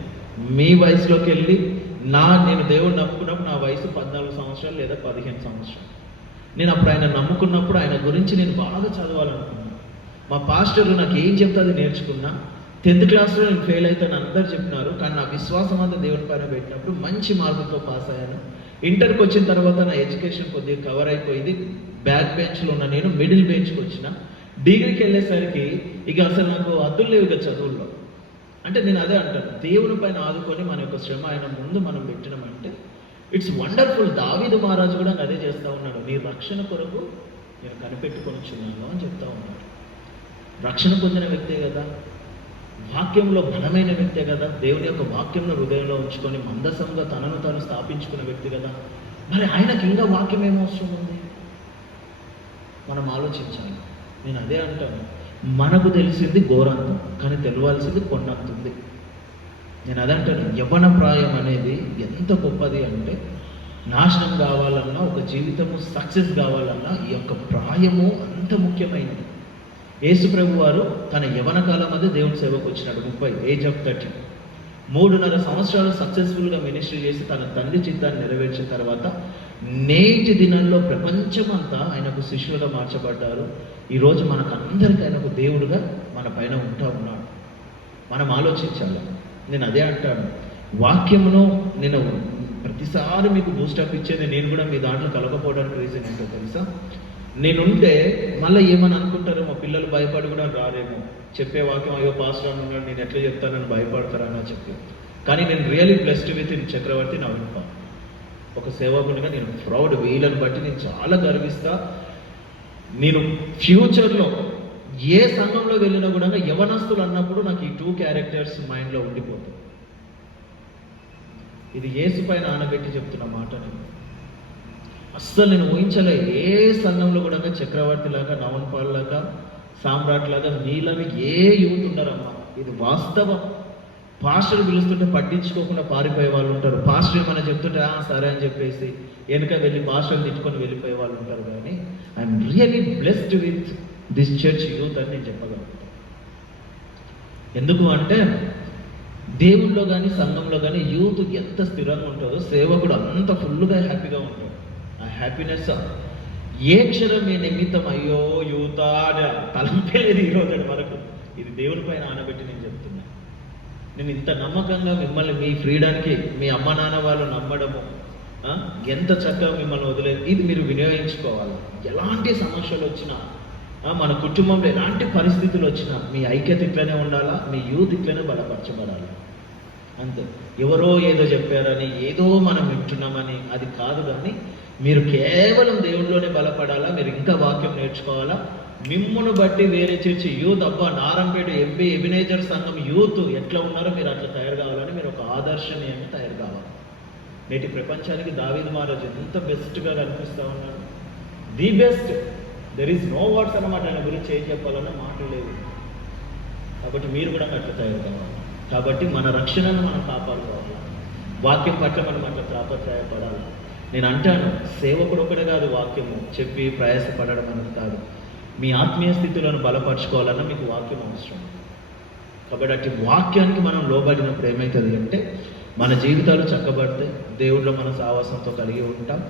మీ వయసులోకి వెళ్ళి నేను దేవుడిని నమ్ముకున్నప్పుడు నా వయసు 14 సంవత్సరాలు లేదా 15 సంవత్సరాలు. నేను అప్పుడు ఆయన నమ్ముకున్నప్పుడు ఆయన గురించి నేను బాగా చదవాలనుకున్నాను. మా పాస్టర్ నాకు ఏం చెప్తే అది నేర్చుకున్నా. 10th క్లాస్లో నేను ఫెయిల్ అవుతాను అందరు చెప్పినారు, కానీ నా విశ్వాసం అంతా దేవుని పైన పెట్టినప్పుడు మంచి మార్కులతో పాస్ అయ్యాను. ఇంటర్కి వచ్చిన తర్వాత నా ఎడ్యుకేషన్ కొద్దిగా కవర్ అయిపోయింది. బ్యాక్ బెంచ్లో ఉన్న నేను మిడిల్ బెంచ్కి వచ్చిన. డిగ్రీకి వెళ్ళేసరికి ఇక అసలు నాకు అద్దులు లేవు ఇక చదువుల్లో. అంటే నేను అదే అంటాను, దేవుని పైన ఆదుకొని మన యొక్క శ్రమ ఆయన ముందు మనం పెట్టినామంటే ఇట్స్ వండర్ఫుల్. దావీదు మహారాజు కూడా అదే చేస్తూ ఉన్నాడు. నీ రక్షణ కొరకు నేను కనిపెట్టుకొనిచున్నాను అని చెప్తా ఉన్నాడు. రక్షణ పొందిన వ్యక్తే కదా, వాక్యంలో బలమైన వ్యక్తే కదా, దేవుని యొక్క వాక్యంలో హృదయంలో ఉంచుకొని మందసంగా తనను తాను స్థాపించుకున్న వ్యక్తి కదా. మరి ఆయనకి ఇంకా వాక్యం ఏం అవసరం ఉంది? మనం ఆలోచించాలి. నేను అదే అంటాను, మనకు తెలిసింది ఘోరంతం, కానీ తెలియాల్సింది కొండంత ఉంది. నేను అదే అంటాను, యవ్వన ప్రాయం అనేది ఎంత గొప్పది అంటే, నాశనం కావాలన్నా, ఒక జీవితము సక్సెస్ కావాలన్నా ఈ యొక్క ప్రాయము అంత ముఖ్యమైనది. యేసు ప్రభు వారు తన యవ్వన కాలం అదే దేవుని సేవకు వచ్చినాడు. 30 ఏజ్ ఆఫ్ 30, 3.5 సంవత్సరాలు సక్సెస్ఫుల్గా మినిస్ట్రీ చేసి తన తండ్రి చిత్తాన్ని నెరవేర్చిన తర్వాత నేటి దినాల్లో ప్రపంచమంతా ఆయనకు శిష్యులుగా మార్చబడ్డారు. ఈరోజు మనకందరికీ ఆయనకు దేవుడుగా మన పైన ఉంటా ఉన్నాడు. మనం ఆలోచించాలి. నేను అదే అంటాను, వాక్యమును నేను ప్రతిసారి మీకు బూస్టప్ ఇచ్చేది నేను కూడా మీ దాంట్లో కలగకపోవడానికి రీజన్ ఏంటో తెలుసా? నేనుంటే మళ్ళీ ఏమని అనుకుంటారో, మా పిల్లలు భయపడి కూడా రారేమో, చెప్పే వాక్యం అయ్యో పాస్టర్ అని ఉన్నాడు నేను ఎట్లా చెప్తానని భయపడతారని చెప్పి. కానీ నేను really blessed with Chakravarthi Naveen Paul. ఒక సేవకునిగా నేను ప్రౌడ్. వీళ్ళని బట్టి నేను చాలా గర్విస్తా. నేను ఫ్యూచర్లో ఏ సంఘంలో వెళ్ళినా కూడా యవనస్తులు అన్నప్పుడు నాకు ఈ 2 క్యారెక్టర్స్ మైండ్లో ఉండిపోతాయి. ఇది యేసు పైన ఆనబెట్టి చెప్తున్న మాట. నేను అస్సలు నేను ఊహించలే ఏ సంఘంలో కూడా చక్రవర్తి లాగా, నవన్ పాల్ లాగా, సామ్రాట్ లాగా నీళ్ళని ఏ యూత్ ఉన్నారమ్మా. ఇది వాస్తవం. పాస్టర్ పిలుస్తుంటే పట్టించుకోకుండా పారిపోయే వాళ్ళు ఉంటారు. పాస్టర్ ఏమైనా చెప్తుంటే సరే అని చెప్పేసి వెనుక వెళ్ళి పాస్టర్ తిట్టుకొని వెళ్ళిపోయే వాళ్ళు ఉంటారు. కానీ I'm really blessed with this church youth అని నేను చెప్పగలుగుతాను. ఎందుకు అంటే దేవుల్లో కానీ సంఘంలో కానీ యూత్ ఎంత స్థిరంగా ఉంటుందో సేవకుడు అంత ఫుల్గా హ్యాపీగా ఉంటాడు. ఆ హ్యాపీనెస్ ఏ క్షణం మీ నిమిత్తం అయ్యో యూత తలంపేది ఈరోజు వరకు. ఇది దేవుని పైన ఆనబెట్టి నేను చెప్తున్నా. నేను ఇంత నమ్మకంగా మిమ్మల్ని మీ ఫ్రీడానికి మీ అమ్మ నాన్న వాళ్ళు నమ్మడము, ఎంత చక్కగా మిమ్మల్ని వదిలేదు, ఇది మీరు వినియోగించుకోవాలి. ఎలాంటి సమస్యలు వచ్చినా, మన కుటుంబంలో ఎలాంటి పరిస్థితులు వచ్చినా మీ ఐక్యత ఇట్లనే ఉండాలా, మీ యూత్ ఇట్లనే బలపరచబడాలి. అంతే. ఎవరో ఏదో చెప్పారని ఏదో మనం వింటున్నామని అది కాదు. కానీ మీరు కేవలం దేవుడిలోనే బలపడాలా. మీరు ఇంకా వాక్యం నేర్చుకోవాలా. మిమ్మును బట్టి వేరే చర్చి యూత్, అబ్బా నారంపేట ఎంబీ ఎబినేజర్ సంఘం యూత్ ఎట్లా ఉన్నారో మీరు అట్లా తయారు కావాలని మీరు ఒక ఆదర్శనీయంగా తయారు కావాలి. నేటి ప్రపంచానికి దావీదు మహారాజు ఎంత బెస్ట్గా కనిపిస్తూ ఉన్నాడు. The best. There is no words అన్నమాట. ఆయన గురించి ఏం చెప్పాలన్న మాట లేదు. కాబట్టి మీరు కూడా అట్లా తయారు కావాలి. కాబట్టి మన రక్షణను మనం కాపాడుకోవాలి. వాక్యం పట్ల మనం అట్లా తాపత్రయపడాలి. నేను అంటాను, సేవకుడు ఒకటే కాదు వాక్యము చెప్పి ప్రయాసపడడం అనేది కాదు. మీ ఆత్మీయ స్థితిలోను బలపరచుకోవాలన్నా మీకు వాక్యం అవసరం. కాబట్టి అట్టి వాక్యానికి మనం లోబడినప్పుడు ఏమవుతుంది అంటే మన జీవితాలు చక్కబడితే దేవుడిలో మన సావాసంతో కలిగి ఉంటాం.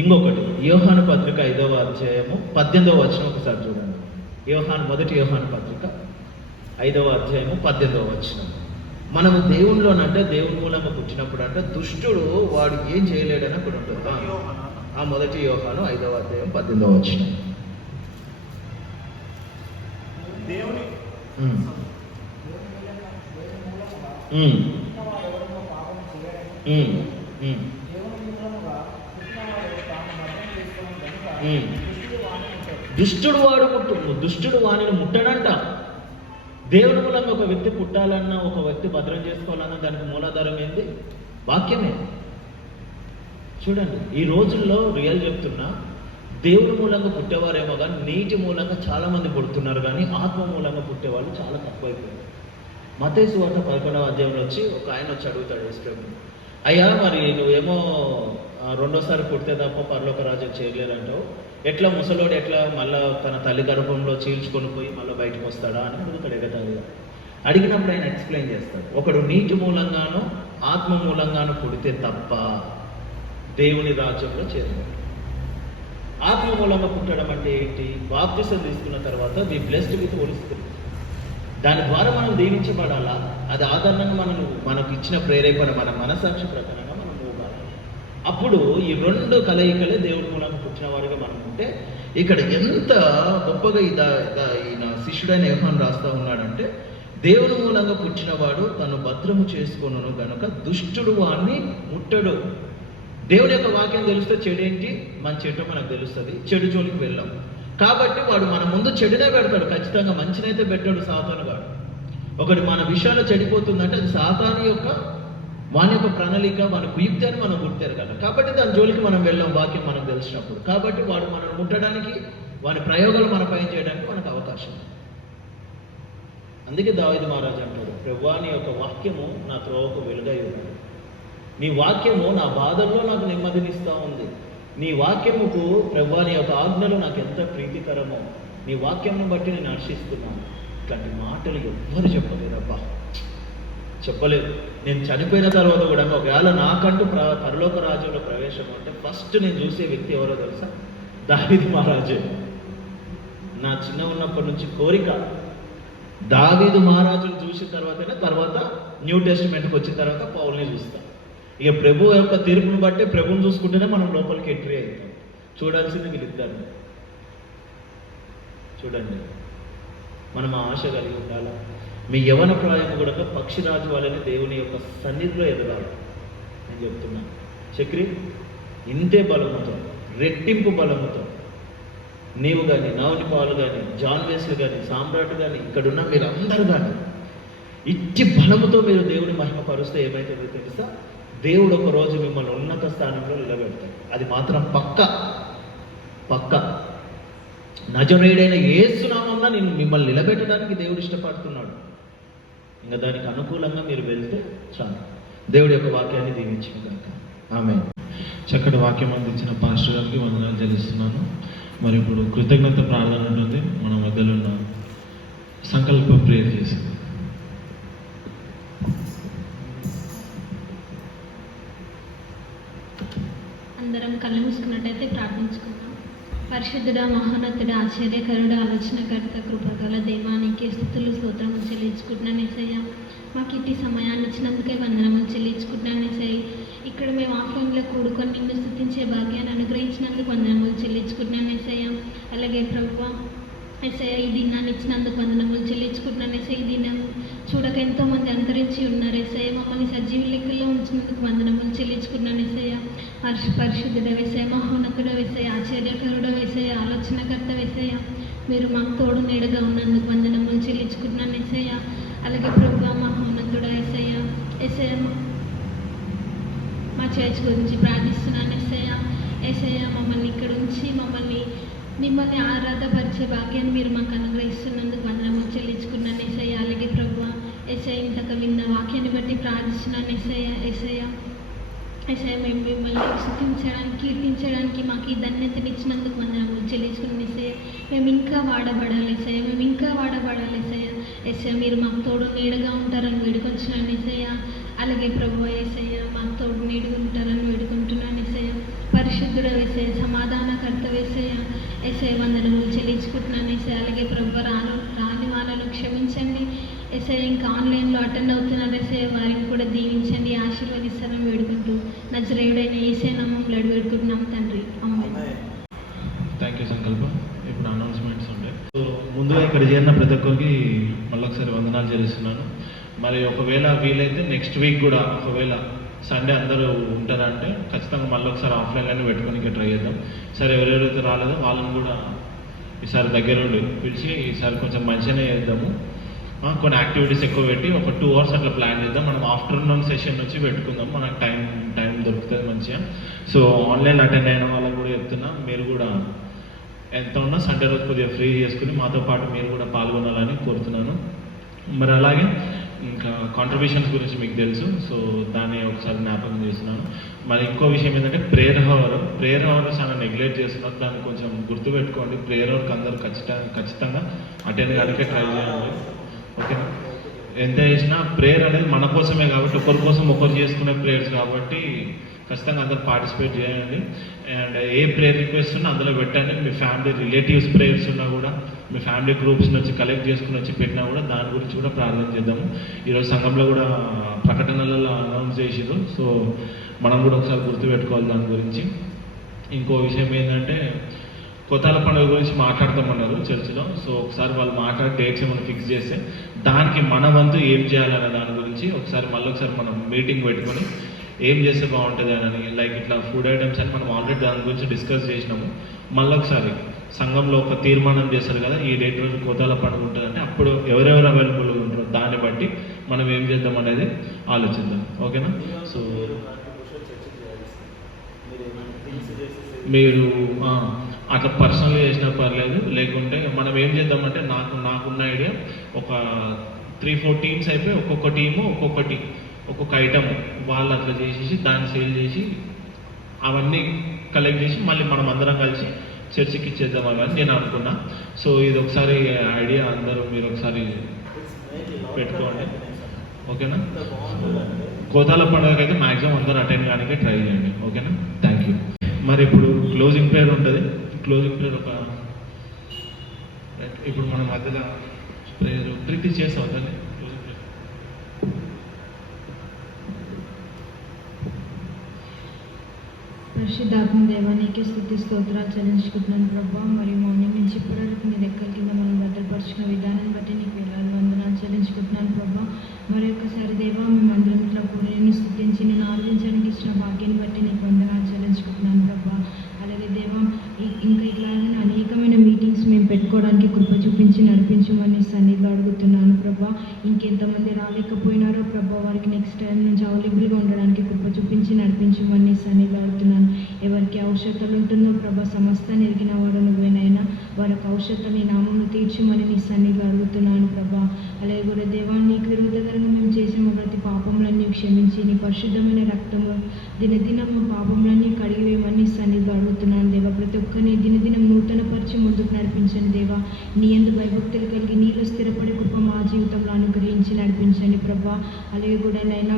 ఇంకొకటి యోహాను పత్రిక 5వ అధ్యాయము 18వ వచనం ఒకసారి చూడండి. మొదటి యోహాను పత్రిక 5వ అధ్యాయము 18వ వచనం. మనము దేవునిలోనంటే దేవుని మూలంగా పుట్టినప్పుడు అంటే దుష్టుడు వాడు ఏం చేయలేడని అక్కడ ఉంటుంది. ఆ మొదటి యోహాను 5వ అధ్యాయం 18వ వచనం. దేవుని దుష్టుడు వాణిని ముట్టడంట. దేవుని మూలంగా ఒక వ్యక్తి పుట్టాలన్నా, ఒక వ్యక్తి భద్రం చేసుకోవాలన్నా దానికి మూలాధారం ఏంది? వాక్యమే. చూడండి, ఈ రోజుల్లో రియల్ చెప్తున్నా, దేవుని మూలంగా పుట్టేవారేమో కానీ నీటి మూలంగా చాలా మంది పుడుతున్నారు, కానీ ఆత్మ మూలంగా పుట్టేవాళ్ళు చాలా తక్కువైపోయారు. మత్తయి సువార్త 11వ అధ్యాయంలో వచ్చి ఒక ఆయన వచ్చి అడుగుతాడు యేసు ప్రభువుని, అయ్యా మరి నువ్వేమో రెండోసారి పుడితే తప్ప పరలోక రాజ్యం చేయలేదంటావు, ఎట్లా ముసలోడు ఎట్లా మళ్ళీ తన తల్లి గర్భంలో చీల్చుకొని పోయి మళ్ళీ బయటకు వస్తాడా అని అడుగుతాడు ఎగతాళిగా. అడిగినప్పుడు ఆయన ఎక్స్ప్లెయిన్ చేస్తాడు, ఒకడు నీటి మూలంగానో ఆత్మ మూలంగానో పుడితే తప్ప దేవుని రాజ్యంలో చేరలేడు. ఆత్మ మూలంగా పుట్టడం అంటే ఏంటి? బాప్తిసం తీసుకున్న తర్వాత వి బ్లెస్డ్ విత్ హోలీ స్పిరిట్. దాని ద్వారా మనం దీవించబడాలా, అది ఆధారంగా మనకు ఇచ్చిన ప్రేరేపణ మన మనసాక్షి ప్రకారంగా మనం పోవాలి. అప్పుడు ఈ రెండు కలయికలే దేవుడి మూలంగా పుట్టిన వారిగా మనం ఉంటే, ఇక్కడ ఎంత గొప్పగా ఈయన శిష్యుడైన యోహాను రాస్తా ఉన్నాడంటే, దేవుని మూలంగా పుట్టినవాడు తను భద్రము చేసుకొనును గనుక దుష్టుడు వాడిని ముట్టడు. దేవుని యొక్క వాక్యం తెలిస్తే చెడు ఏంటి మంచి ఏంటో మనకు తెలుస్తుంది, చెడు జోలికి వెళ్ళాం. కాబట్టి వాడు మన ముందు చెడునే పెడతాడు, ఖచ్చితంగా మంచినైతే పెట్టాడు సాతాను గాడు. ఒకటి మన విషయాలు చెడిపోతుందంటే అది సాతాను యొక్క వాని యొక్క ప్రణాళిక, మన కుయుక్తి అని మనం గుర్తారు కదా. కాబట్టి దాని జోలికి మనం వెళ్ళాం వాక్యం మనకు తెలిసినప్పుడు. కాబట్టి వాడు మనల్ని ముట్టడానికి, వాని ప్రయోగాలు మన పైన చేయడానికి మనకు అవకాశం. అందుకే దావీదు మహారాజు అంటాడు, ప్రభువా నీ యొక్క వాక్యము నా త్రోవకు వెలుగై ఉన్నది, నీ వాక్యము నా బాధల్లో నాకు నెమ్మదినిస్తూ ఉంది, నీ వాక్యముకు ప్రభువా నీ యొక్క ఆజ్ఞలు నాకు ఎంత ప్రీతికరమో, నీ వాక్యంను బట్టి నేను హర్షిస్తున్నాను. ఇట్లాంటి మాటలు ఎవ్వరు చెప్పలేదబ్బా, చెప్పలేదు. నేను చనిపోయిన తర్వాత కూడా ఒకవేళ నాకంటూ పరలోక రాజ్యంలో ప్రవేశం అంటే ఫస్ట్ నేను చూసే వ్యక్తి ఎవరో తెలుసా? దావీదు మహారాజు. నా చిన్న ఉన్నప్పటి నుంచి కోరిక దావీదు మహారాజును చూసిన తర్వాత న్యూ టెస్టిమెంట్కి వచ్చిన తర్వాత పౌల్ని చూస్తాం. ఇక ప్రభు యొక్క తీర్పును బట్టి ప్రభుని చూసుకుంటేనే మనం లోపలికి ఎంట్రీ అవుతాం. చూడాల్సింది వీళ్ళిద్దరు. చూడండి, మనం ఆ ఆశ కలిగి ఉండాలా. మీ యవన ప్రాయం కూడా పక్షిరాజు వాళ్ళని దేవుని యొక్క సన్నిధిలో ఎదగాలి. నేను చెప్తున్నాను, చక్రి ఇంతే బలముతో, రెట్టింపు బలముతో నీవు కానీ, నవని పాలు కానీ, జాన్ వేస్లు కానీ, సామ్రాట్ కానీ, ఇక్కడున్న మీరు అందరూ కానీ ఇట్టి బలముతో మీరు దేవుని మహిమపరుస్తే ఏమైతుందో తెలుసా? దేవుడు ఒక రోజు మిమ్మల్ని ఉన్నత స్థానంలో నిలబెడతాడు. అది మాత్రం పక్క. నజరేయుడైన యేసు నామమున మిమ్మల్ని నిలబెట్టడానికి దేవుడు ఇష్టపడుతున్నాడు. ఇంకా దానికి అనుకూలంగా మీరు వెళ్తే చాలు. దేవుడి యొక్క వాక్యాన్ని దీవించిన కనుక ఆమేన్. చక్కటి వాక్యం అందించిన పాస్టర్ గారికి వందనాలు చెల్లిస్తున్నాను. మరి ఇప్పుడు కృతజ్ఞత ప్రార్థన ఉంటుంది. మన మధ్యలో ఉన్న సంకల్ప ప్రేయర్ చేసి అందరం కళ్ళు మూసుకున్నట్టయితే ప్రార్థించుకుందాం. పరిశుద్ధుడా, మహోన్నతుడా, ఆశ్చర్యకరుడా, ఆలోచనకర్త, కృపగల దేవానికి స్తుతులు స్తోత్రములు చెల్లించుకుంటున్నాను యేసయ్య. మాకు ఇట్టి సమయాన్ని ఇచ్చినందుకే వందనములు చెల్లించుకుంటున్నాను యేసయ్య. ఇక్కడ మేము ఆఫ్లైన్లో కూడుకొని నిన్ను స్తుతించే భాగ్యాన్ని అనుగ్రహించినందుకు వందనములు చెల్లించుకుంటున్నాను యేసయ్య. అలాగే ప్రభువా యేసయ్య, ఈ దినాన్ని ఇచ్చినందుకు వందనములు చెల్లించుకుంటున్నాను యేసయ్య. ఈ దినం చూడక ఎంతోమంది అంతరించి ఉన్నారు యేసయ్య. మమ్మల్ని సజీవ లెక్కల్లో ఉంచినందుకు వందనములు చెల్లించుకున్నాను యేసయ్య. పరిశుద్ధుడ యేసయ్య, మహోన్నతుడ యేసయ్య, ఆశ్చర్యకరుడ యేసయ్య, ఆలోచనకర్త యేసయ్య, మీరు మాకు తోడు నీడగా ఉన్నందుకు వందనములు చెల్లించుకుంటున్నాను యేసయ్య. అలాగే ప్రభువా మహోన్నతుడ యేసయ్య, మా చర్చ్ గురించి ప్రార్థిస్తున్నాను యేసయ్య. మమ్మల్ని ఇక్కడ ఉంచి మిమ్మల్ని ఆరాధపరిచే భాగ్యాన్ని మీరు మాకు అనుగ్రహిస్తున్నందుకు వందనములు చెల్లించుకున్నాను యేసయ్య. అలాగే ప్రభువా యేసయ్య, ఇంతక విన్న వాక్యాన్ని బట్టి ప్రార్థిస్తున్నాను యేసయ్య. మేము మిమ్మల్ని స్తుతించడానికి, కీర్తించడానికి మాకు ఈ ధన్యతని ఇచ్చినందుకు వందనములు చెల్లించుకున్నాను యేసయ్య. మేము ఇంకా వాడబడాలి యేసయ్య. మీరు మాకు తోడు నీడగా ఉంటారని వేడుకొంటున్నాను యేసయ్య. అలాగే ప్రభువా యేసయ్య, మాకు తోడు నీడగా ఉంటారని వేడుకుంటున్నాను యేసయ్య. పరిశుద్ధుడ యేసయ్య, సమాధానకర్త యేసయ్య, వందనములు చెల్లించుకుంటున్నాను యేసయ్య. అలాగే ప్రభువా రాని వాళ్ళను క్షమించండి యేసయ్య. ఇంకా ఆన్లైన్లో అటెండ్ అవుతున్నారు యేసయ్య, వారిని కూడా దీవించండి, ఆశీర్వదిస్తారని వేడుకుంటూ నజరేయుడైన యేసయ్య నామములో వేడుకుంటున్నాం తండ్రి, ఆమేన్. థ్యాంక్ యూ సంకల్ప. ఇప్పుడు అనౌన్స్మెంట్స్ ఉంటాయి. సో ముందుగా ఇక్కడ చేరిన ప్రతి ఒక్కరికి మళ్ళీ ఒకసారి వందనాలు చెల్లిస్తున్నాను. మరి ఒకవేళ వీలైతే నెక్స్ట్ వీక్ కూడా ఒకవేళ సండే అందరూ ఉంటారంటే ఖచ్చితంగా మళ్ళీ ఒకసారి ఆఫ్లైన్లోనే పెట్టుకోనికి ట్రై చేద్దాం. సరే, ఎవరెవరైతే రాలేదో వాళ్ళని కూడా ఈసారి దగ్గరుండి పిలిచి ఈసారి కొంచెం మంచిగానే చేద్దాము. కొన్ని యాక్టివిటీస్ ఎక్కువ పెట్టి ఒక 2 hours అట్లా ప్లాన్ చేద్దాం. మనం ఆఫ్టర్నూన్ సెషన్ నుంచి పెట్టుకుందాం, మనకు టైం దొరుకుతుంది మంచిగా. సో ఆన్లైన్ అటెండ్ అయిన వాళ్ళకి కూడా చెప్తున్నా, మీరు కూడా ఎంత ఉన్నా సండే రోజు కొద్దిగా ఫ్రీ చేసుకుని మాతో పాటు మీరు కూడా పాల్గొనాలని కోరుతున్నాను. మరి అలాగే ఇంకా కాంట్రిబ్యూషన్స్ గురించి మీకు తెలుసు, సో దాన్ని ఒకసారి జ్ఞాపకం చేస్తున్నాను. మరి ఇంకో విషయం ఏంటంటే ప్రేయర్ అవర్ చాలా నెగ్లెక్ట్ చేస్తున్నారు. దాన్ని కొంచెం గుర్తుపెట్టుకోండి. ప్రేయర్ అవర్కి అందరూ ఖచ్చితంగా అటెండ్ కానికే ట్రై చేయండి, ఓకేనా? ఎంత చేసినా ప్రేయర్ అనేది మన కోసమే కాబట్టి, ఒకరి కోసం ఒకరు చేసుకునే ప్రేయర్స్ కాబట్టి ఖచ్చితంగా అందరూ పార్టిసిపేట్ చేయండి. అండ్ ఏ ప్రేయర్ రిక్వెస్ట్ ఉన్నా అందులో పెట్టండి. మీ ఫ్యామిలీ రిలేటివ్స్ ప్రేయర్స్ ఉన్నా కూడా, మీ ఫ్యామిలీ గ్రూప్స్ నుంచి కలెక్ట్ చేసుకుని వచ్చి పెట్టినా కూడా దాని గురించి కూడా ప్రార్థన చేద్దాము. ఈరోజు సంఘంలో కూడా ప్రకటనలలో అనౌన్స్ చేసిరు. సో మనం కూడా ఒకసారి గుర్తుపెట్టుకోవాలి దాని గురించి. ఇంకో విషయం ఏంటంటే కొత్తాల పండుగ గురించి మాట్లాడతామన్నారు చర్చిలో. సో ఒకసారి వాళ్ళు మాట్లాడే డేట్స్ ఏమైనా ఫిక్స్ చేస్తే దానికి మన వంతు ఏం చేయాలనే దాని గురించి ఒకసారి మనం మీటింగ్ పెట్టుకొని ఏం చేస్తే బాగుంటుంది అని, లైక్ ఇట్లా ఫుడ్ ఐటమ్స్ అని మనం ఆల్రెడీ దాని గురించి డిస్కస్ చేసినాము. మళ్ళొకసారి సంఘంలో ఒక తీర్మానం చేస్తారు కదా, ఈ డేట్ రోజు కొత్తాల పండుగ ఉంటుందంటే అప్పుడు ఎవరెవరు అవైలబుల్గా ఉంటారో దాన్ని బట్టి మనం ఏం చేద్దాం అనేది ఆలోచిద్దాం. ఓకేనా? సో మీరు అట్లా పర్సనల్గా చేసినా పర్లేదు, లేకుంటే మనం ఏం చేద్దామంటే నాకున్న ఐడియా ఒక 3-4 టీమ్స్ అయిపోయి ఒక్కొక్క టీము ఒక్కొక్క ఐటమ్ వాళ్ళు అట్లా చేసేసి దాన్ని సేల్ చేసి అవన్నీ కలెక్ట్ చేసి మళ్ళీ మనం అందరం కలిసి చర్చికి ఇచ్చేద్దాం అని నేను అనుకున్నా. సో ఇది ఒకసారి ఐడియా అందరూ మీరు ఒకసారి పెట్టుకోండి. ఓకేనా? కోతాల పండుగకి అయితే మ్యాక్సిమం అందరూ అటెండ్ కానికే ట్రై చేయండి. ఓకేనా? Thank you. మరి ఇప్పుడు క్లోజింగ్ ప్రేయర్ ఉంటుంది. క్లోజింగ్ ప్రేయర్ ఇప్పుడు మన మధ్యలో ప్రేయర్ ప్రీతి చేస్తాం దాన్ని. పరిశుద్ధాత్మ దేవా, నీకే స్తుతి స్తోత్రాలు చెల్లించుకుంటున్నాను ప్రభా. మరియు మార్నింగ్ నుంచి ఇప్పటివరకు నీ రెక్కల కింద మనం భద్రపరుచుకున్న విధానాన్ని బట్టి నీకు వేలాది వందనాలు చెల్లించుకుంటున్నాను ప్రభా. మరి ఒక్కసారి దేవా, మేమందరం ఇట్లా కూడా నేను స్తుతించి నేను ఆరాధించడానికి ఇచ్చిన భాగ్యాన్ని బట్టి నీకు వందనాలు చెల్లించుకుంటున్నాను ప్రభా. అలాగే దేవా, ఇంకా ఇట్లానే అనేకమైన మీటింగ్స్ మేము పెట్టుకోవడానికి కృప చూపించి నడిపించమని సన్నిధిలో అడుగుతున్నాను ప్రభా. ఇంకెంతమంది రాలేకపోయినారో ప్రభా, వారికి నెక్స్ట్ టైం నుంచి అవైలబుల్గా ఉండడానికి కృప చూపించి నడిపించమని సన్నిధిలో అడుగుతున్నాను. ఎవరికి అవసరతలు ఉంటుందో ప్రభా, సమస్తాన్ని ఎరిగిన వాడు నువ్వేనైనా వారికి అవసరత నీ నామమును తీర్చమని నీ సన్నిధిలో అడుగుతున్నాను ప్రభా. అలాగే కూడా దేవా, నీకు విరోధకరంగా మేము చేసిన ప్రతి పాపములన్నీ క్షమించి నీ పరిశుద్ధమైన రక్తము దినదినం మా పాపములన్నీ కడిగివేయమని సన్నిధిలో అడుగుతున్నాను దేవా. ప్రతి ఒక్కరిని దినదినం నూతనపరిచి ముందుకు నడిపించండి దేవా. నీ యందు భయభక్తులు కలిగి నీలో స్థిరపడే కృప మా జీవితంలో అనుగ్రహించి నడిపించండి ప్రభా. అలాగే కూడా నైనా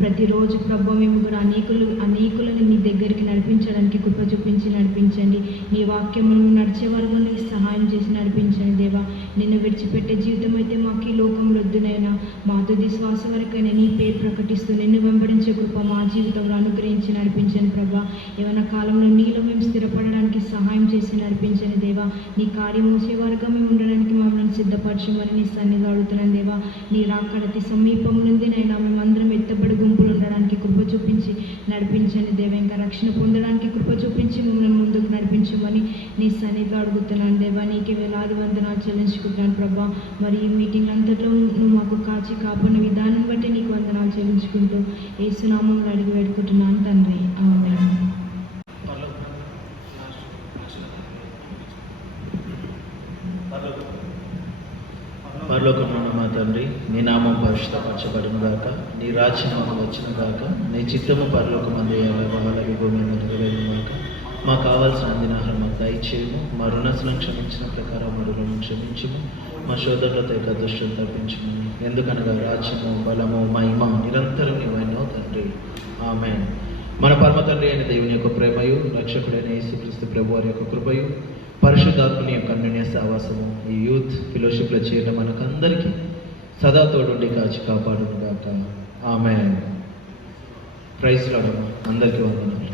ప్రతిరోజు ప్రభా మేము కూడా అనేకులను నీ దగ్గరికి నడిపించడానికి కృప చూపించి నడిపించండి. నీ వాక్యమును నడిచే వరకు నీకు సహాయం చేసి నడిపించండి దేవా. నిన్ను విడిచిపెట్టే జీవితం అయితే మాకు ఈ లోకంలో వద్దునైనా, మా తుది శ్వాస వరకైనా నీ పేరు ప్రకటిస్తూ నిన్ను వెంబడించే కృప మా జీవితంలో అనుగ్రహించి నడిపించండి ప్రభా. ఏమైనా కాలంలో నీలో మేము స్థిరపడడానికి సహాయం చేసి నడిపించండి దేవా. నీ కార్యం మోసే వరకు మేము ఉండడానికి మమ్మల్ని సిద్ధపరచమని నీ సన్నిధిలో అడుగుతున్నాను దేవా. నీ రాకడ అతి సమీపం నుండి నైనా మేమందరం ఎత్తబడి గుంపులు ఉండడానికి కృప చూపించి నడిపించండి దేవా. ఇంకా రక్షణ పొందడానికి కృప చూపించి మమ్మల్ని ముందుకు నడిపించమని నీ సన్నిధిలో అడుగుతున్నాను దేవా. నీకే వేలాది వందనాలు చెల్లించుకుంటున్నాను ప్రభా. మరి ఈ మీటింగ్ అంతట్లో నువ్వు మాకు కాచి కాపాడిన విధానం బట్టి నీకు వందనాలు చెల్లించుకుంటూ యేసు నామములో అడిగి వేడుకుంటున్నాను తండ్రి. ఆమేన్. పరలోకమున్న మా తండ్రి, నీ నామం పరిశుద్ధపరచబడును గాక, నీ రాజ్యం వచ్చును గాక, నీ చిత్తము పరలోకమందు అలాగే భూమి మీద నెరవేరును గాక. మాకు కావాల్సిన అందినాహారం మాకు దయచేయము, మా రుణసులను క్షమించిన ప్రకారం మా రుణం క్షమించుము, మా శోధనలతో యొక్క దుష్టులను తప్పించుము. ఎందుకనగా రాజ్యము బలము మహిమ నిరంతరం నీవైనావు తండ్రి. ఆమేన్. మన పరమ తండ్రి అయిన దేవుని యొక్క ప్రేమయు, రక్షకుడైన యేసుక్రీస్తు ప్రభు వారి యొక్క కృపయు, పరిశుద్ధాత్మని యొక్క అన్యోన్య సహవాసము ఈ యూత్ ఫెలోషిప్లో చేరిన మనకందరికీ సదా తోడుండి కాచి కాపాడును గాక. ఆమేన్. Praise Lord. అందరికీ వందనాలు.